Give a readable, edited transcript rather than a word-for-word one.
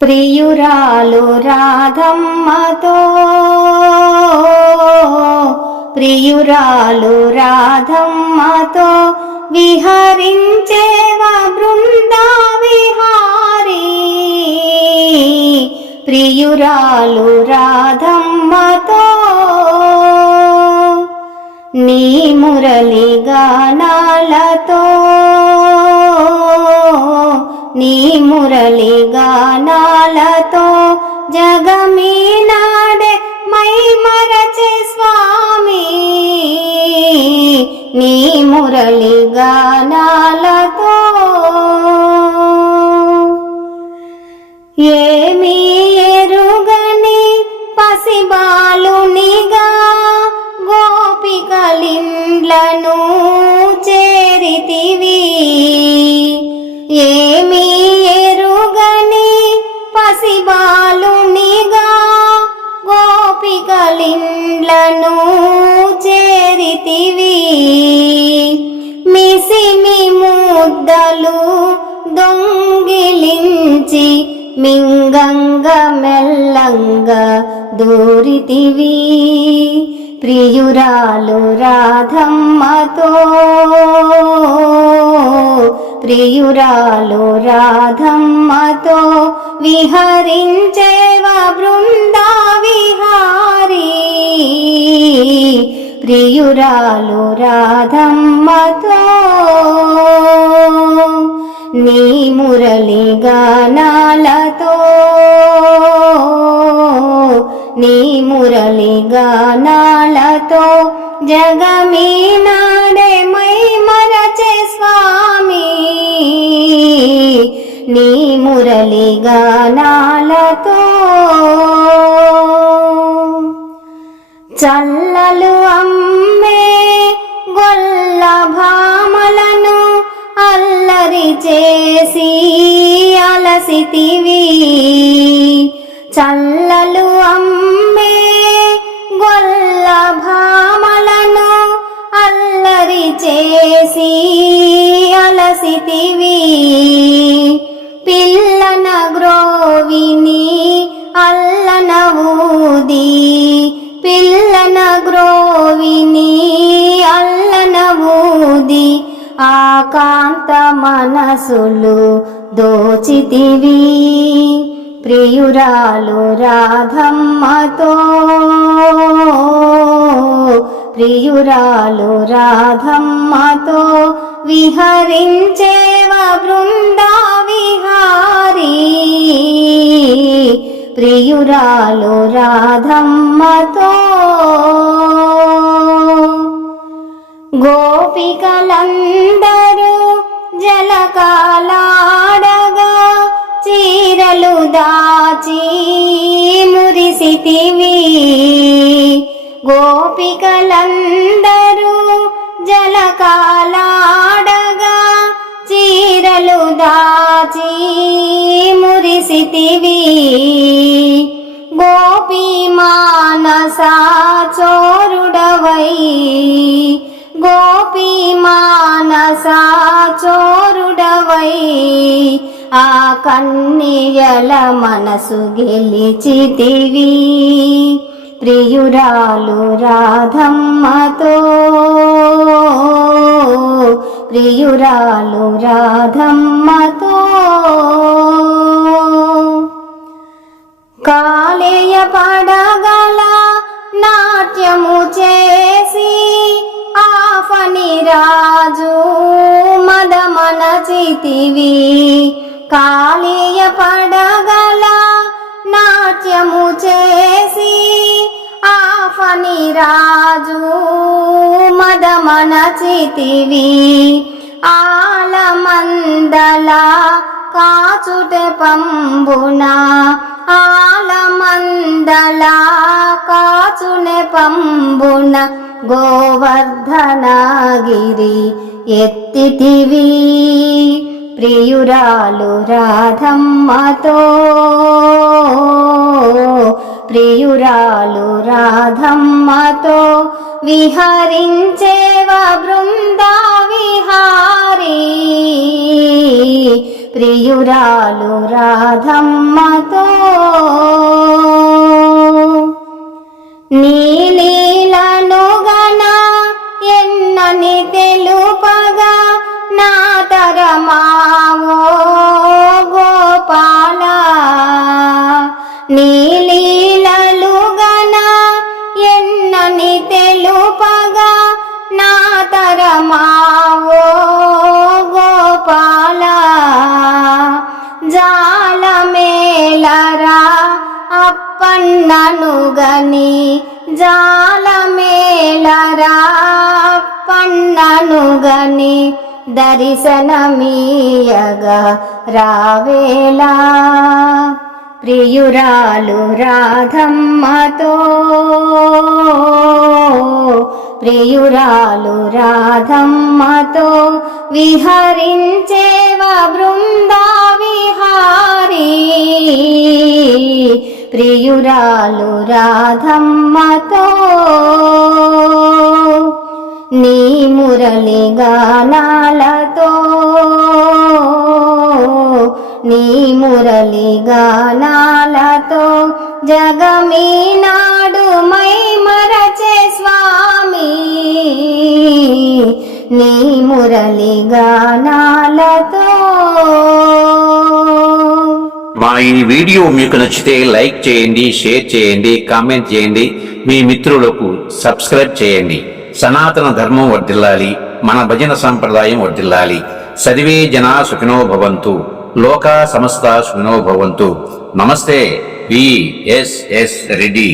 ప్రియురాలు రాధమ్మతో ప్రియురాలు రాధమ్మతో విహరించేవా బృందా విహారీ ప్రియురాలు రాధమ్మతో నీ మురళి గానాలతో నీ మురళి గానాలతో జగమీనాడే మై మరచే స్వామి నీ మురళి గానాలతో ఏమీ ఎరుగని పసిబాలునిగా గోపికలిండ్లను చేరితివి ఏమీ ఎరుగని పసిబాలునిగా గోపికలిండ్లను చేరితివి మిసిమి ముద్దలు దొంగిలించి మింగంగ మెల్లంగ దూరితివి ప్రియురాలు రాధమ్మతో ప్రియురాలు రాధమ్మతో విహరించేవా బృందా విహారీ ప్రియురాలు రాధమ్మతో నీ మురళి గానాలతో నీ మురళి గానాలతో జగమీనాడే మై మరచే స్వామి నీ మురళి గానాలతో చల్లలు అమ్మే గొల్ల భామలను అల్లరి చేసి అలసితివి చల్లలు అమ్మే గొల్ల భామలను అల్లరి చేసి అలసితివి పిల్లన గ్రోవిని అల్లన ఊది పిల్లన గ్రోవిని అల్లన ఊది ఆకాంత మనసులు దోచితివి ప్రియురాలు రాధమ్మతో ప్రియురాలు రాధమ్మతో విహరించేవా బృందా విహారీ ప్రియురాలు రాధమ్మతో గోపికలందరూ జలకాలాడగా చీరలు దాచి మురిసితివి గోపికలందరూ జలకాలాడగా చీరలు దాచి మురిసితివి గోపీ మానస చోరుడవై గోపీ మానస చోరుడవై ఆ కన్నియల మనసు గెలిచితివి ప్రియురాలు రాధమ్మతో ప్రియురాలు రాధమ్మతో కాలేయ పడగల నాట్యము చేసి ఆఫని రాజు మదమనచితివి కాలేయ పడగల నాట్యము చేసి ఆఫని రాజు మదమనచితివి ఆలమందల కాచుట పంబున ఆలమందల కాచునే పంబున గోవర్ధనగిరి ఎత్తితివి ప్రియురాలు రాధమ్మతో ప్రియురాలు రాధమ్మతో విహరించేవా బృందా విహారీ ప్రియురాలు రాధమ్మతో నీలీలను గణ ఎన్నని తెలుపగా నా తరమావో గోపాల నీలీలలు గణ ఎన్నని తెలుపగా నా తరమావో గోపాల జాలమేలరా అప్పన్నను గని జాలమేలరా అప్పన్నను గని దర్శనమీయగా రావేలా ప్రియురాలు రాధమ్మతో ప్రియురాలు రాధమ్మతో విహరించేవ బృందా విహారీ ప్రియురాలు రాధమ్మతో నీ మురళి గానాలతో నీ మురళి గానాలతో జగమీనాడు మై మరచే స్వామి నీ మురళి గానాలతో. మా ఈ వీడియో మీకు నచ్చితే లైక్ చేయండి, షేర్ చేయండి, కామెంట్ చేయండి, మీ మిత్రులకు సబ్స్క్రైబ్ చేయండి. సనాతన ధర్మం వర్ధిల్లాలి, మన భజన సంప్రదాయం వర్ధిల్లాలి. సర్వే జనా సుఖినో భవంతు, లోకా సమస్తా సుఖినో భవంతు. నమస్తే, విఎస్ఎస్ రెడ్డి.